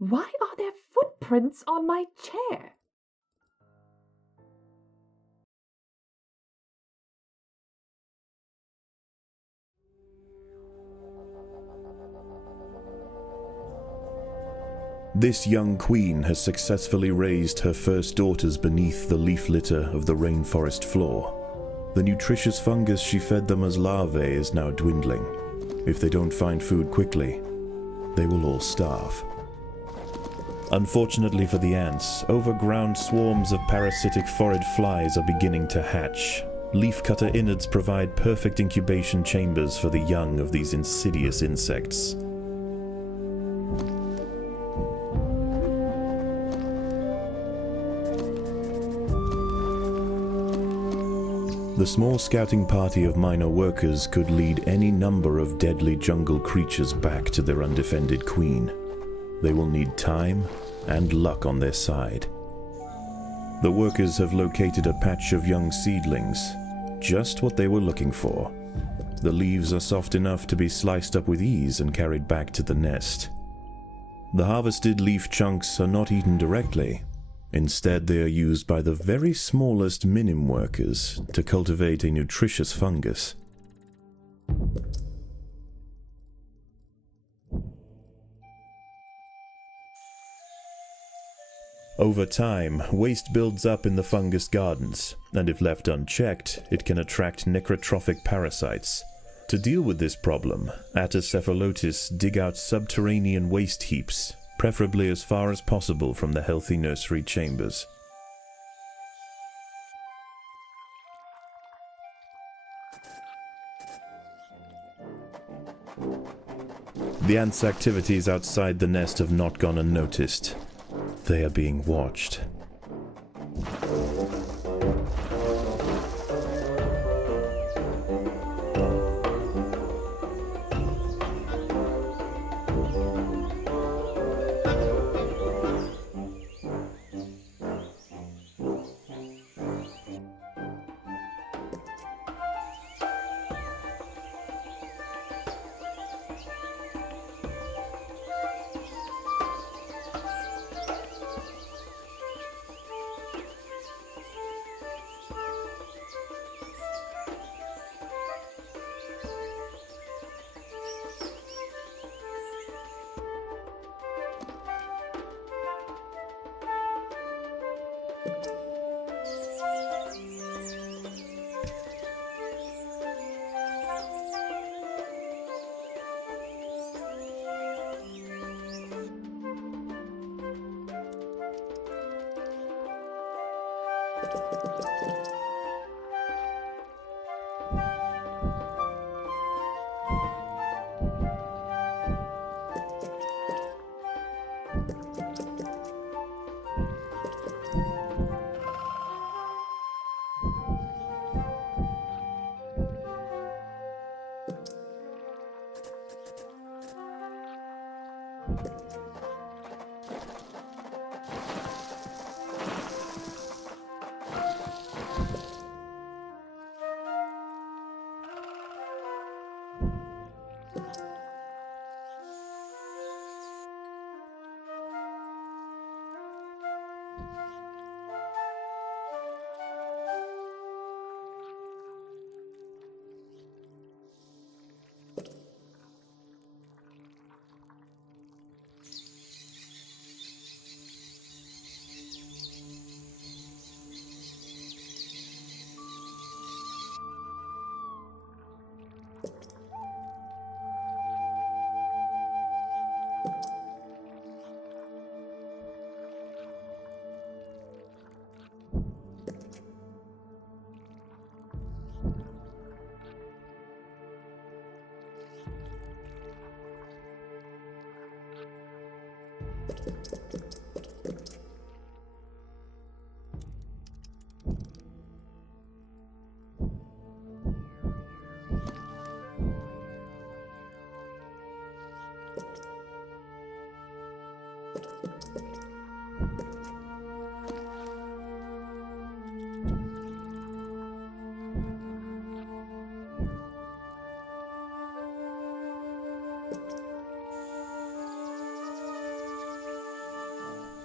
Why are there footprints on my chair? This young queen has successfully raised her first daughters beneath the leaf litter of the rainforest floor. The nutritious fungus she fed them as larvae is now dwindling. If they don't find food quickly, they will all starve. Unfortunately for the ants, overground swarms of parasitic phorid flies are beginning to hatch. Leafcutter innards provide perfect incubation chambers for the young of these insidious insects. The small scouting party of minor workers could lead any number of deadly jungle creatures back to their undefended queen. They will need time and luck on their side. The workers have located a patch of young seedlings, just what they were looking for. The leaves are soft enough to be sliced up with ease and carried back to the nest. The harvested leaf chunks are not eaten directly. Instead, they are used by the very smallest minim workers to cultivate a nutritious fungus. Over time, waste builds up in the fungus gardens, and if left unchecked, it can attract necrotrophic parasites. To deal with this problem, Atacephalotes dig out subterranean waste heaps, preferably as far as possible from the healthy nursery chambers. The ants' activities outside the nest have not gone unnoticed. They are being watched.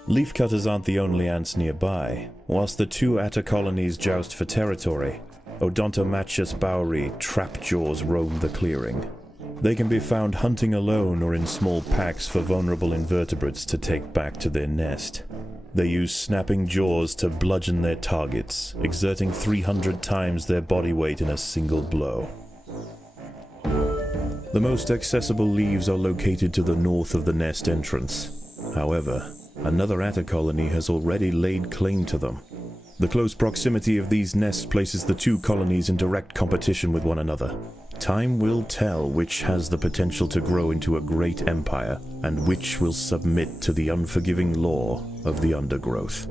Leafcutters aren't the only ants nearby. Whilst the two atta colonies joust for territory, Odontomachus bowery trapjaws roam the clearing. They can be found hunting alone or in small packs for vulnerable invertebrates to take back to their nest. They use snapping jaws to bludgeon their targets, exerting 300 times their body weight in a single blow. The most accessible leaves are located to the north of the nest entrance. However, another atta colony has already laid claim to them. The close proximity of these nests places the two colonies in direct competition with one another. Time will tell which has the potential to grow into a great empire, and which will submit to the unforgiving law of the undergrowth.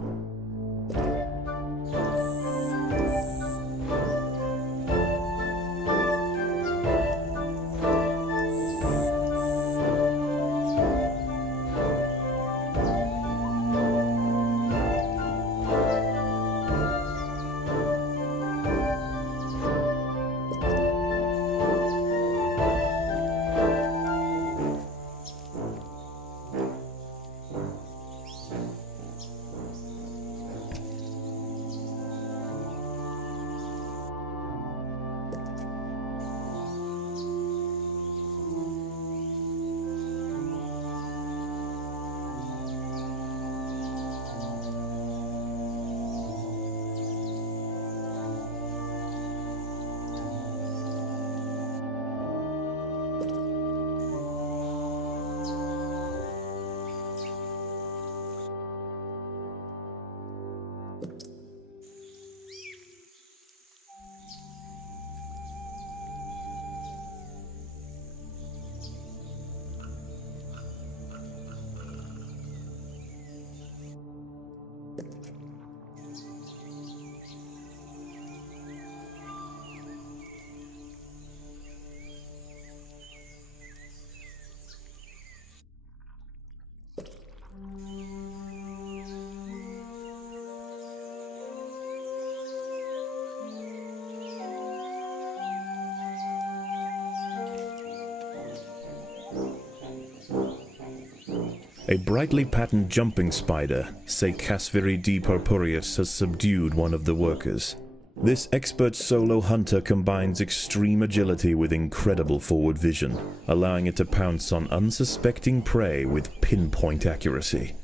A brightly patterned jumping spider, Secasviridae purpureus, has subdued one of the workers. This expert solo hunter combines extreme agility with incredible forward vision, allowing it to pounce on unsuspecting prey with pinpoint accuracy.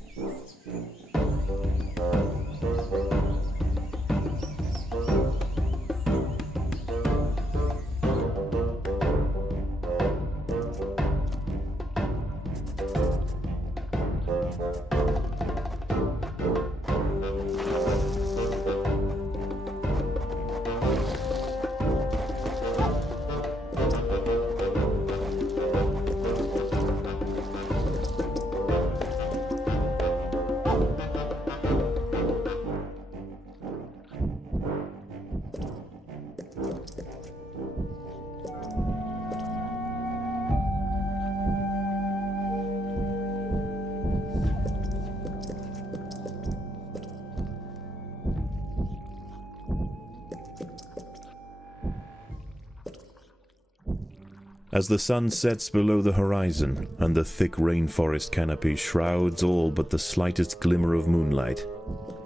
As the sun sets below the horizon, and the thick rainforest canopy shrouds all but the slightest glimmer of moonlight,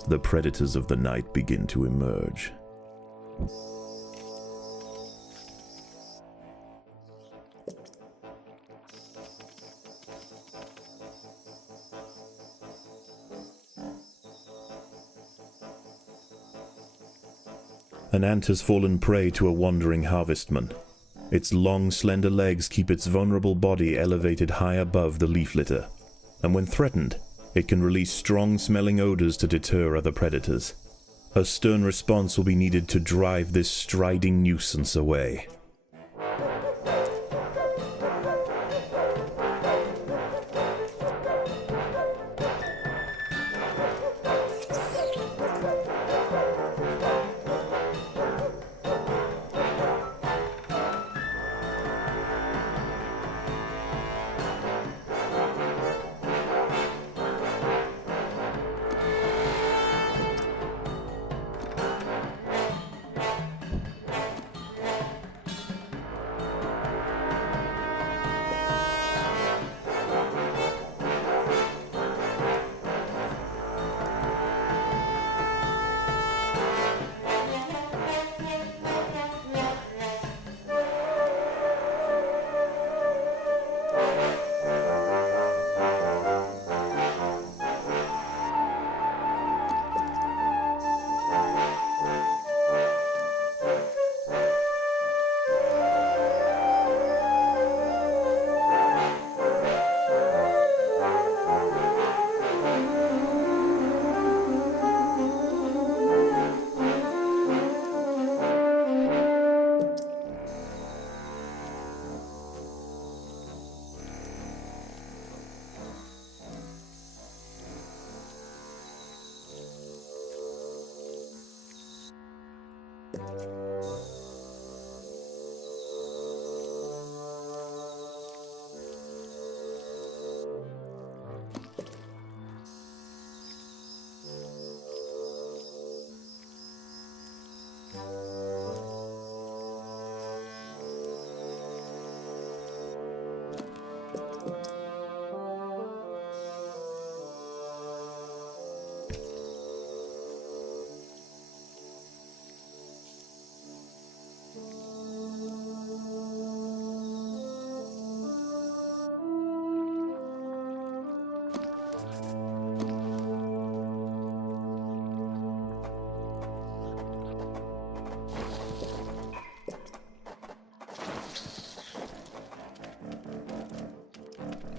the predators of the night begin to emerge. An ant has fallen prey to a wandering harvestman. Its long, slender legs keep its vulnerable body elevated high above the leaf litter, and when threatened, it can release strong-smelling odors to deter other predators. A stern response will be needed to drive this striding nuisance away.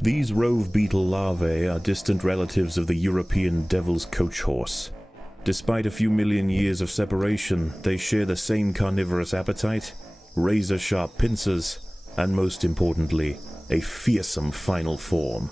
These rove beetle larvae are distant relatives of the European devil's coach horse. Despite a few million years of separation, they share the same carnivorous appetite, razor-sharp pincers, and most importantly, a fearsome final form.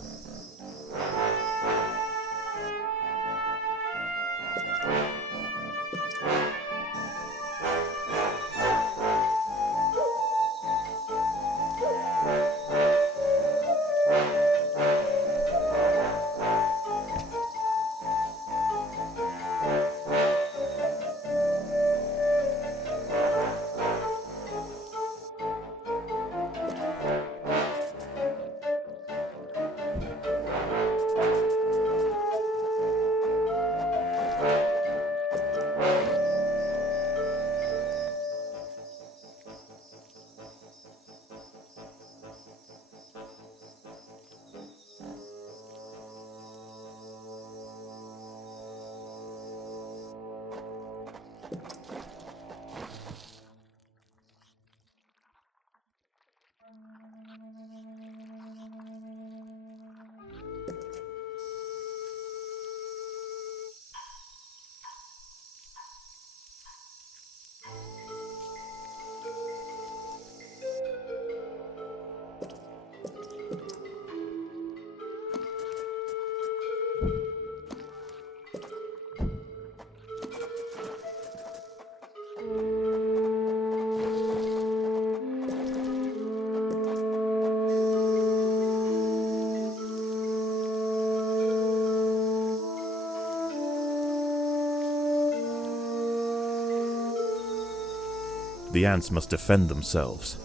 The ants must defend themselves.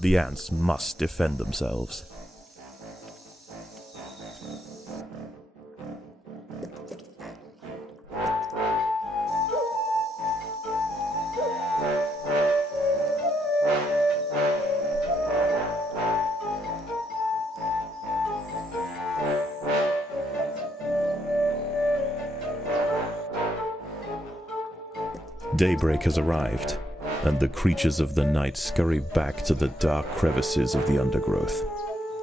The ants must defend themselves. Daybreak has arrived, and the creatures of the night scurry back to the dark crevices of the undergrowth.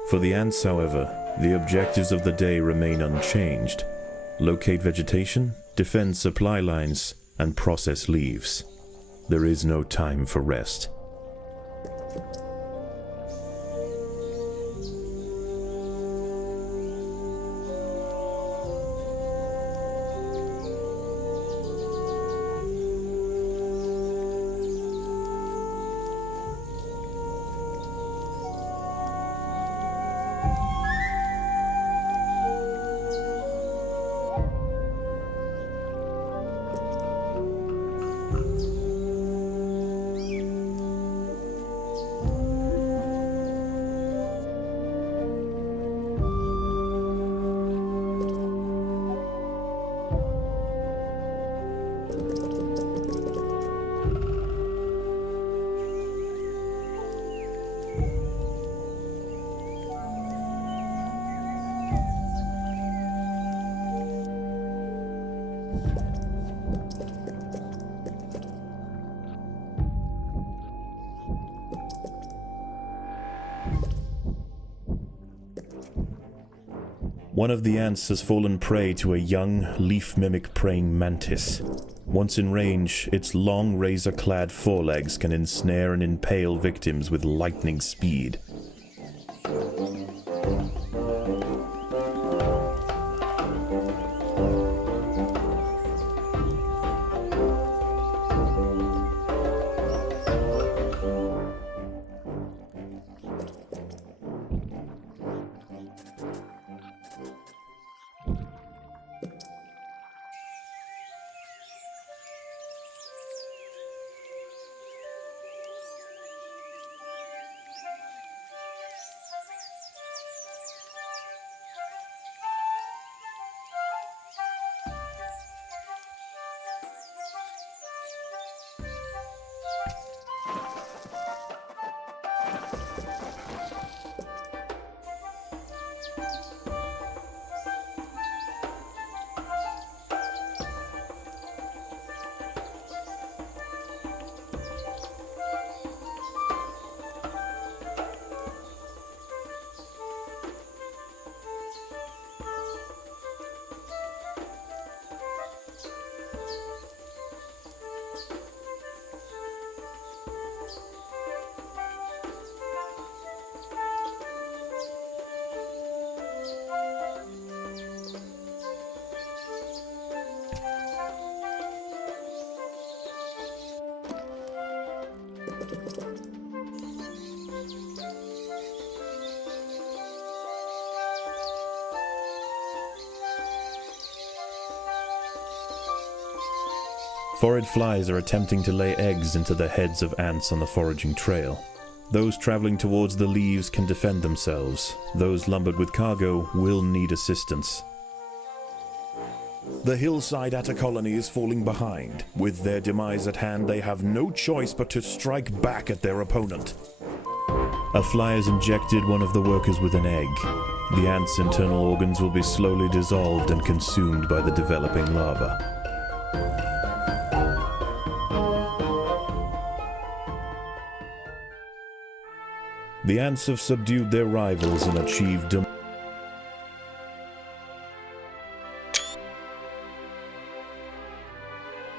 For the ants, however, the objectives of the day remain unchanged. Locate vegetation, defend supply lines, and process leaves. There is no time for rest. One of the ants has fallen prey to a young, leaf-mimic praying mantis. Once in range, its long, razor-clad forelegs can ensnare and impale victims with lightning speed. Foraged flies are attempting to lay eggs into the heads of ants on the foraging trail. Those traveling towards the leaves can defend themselves. Those lumbered with cargo will need assistance. The hillside atta colony is falling behind. With their demise at hand, they have no choice but to strike back at their opponent. A fly has injected one of the workers with an egg. The ant's internal organs will be slowly dissolved and consumed by the developing larva. The ants have subdued their rivals and achieved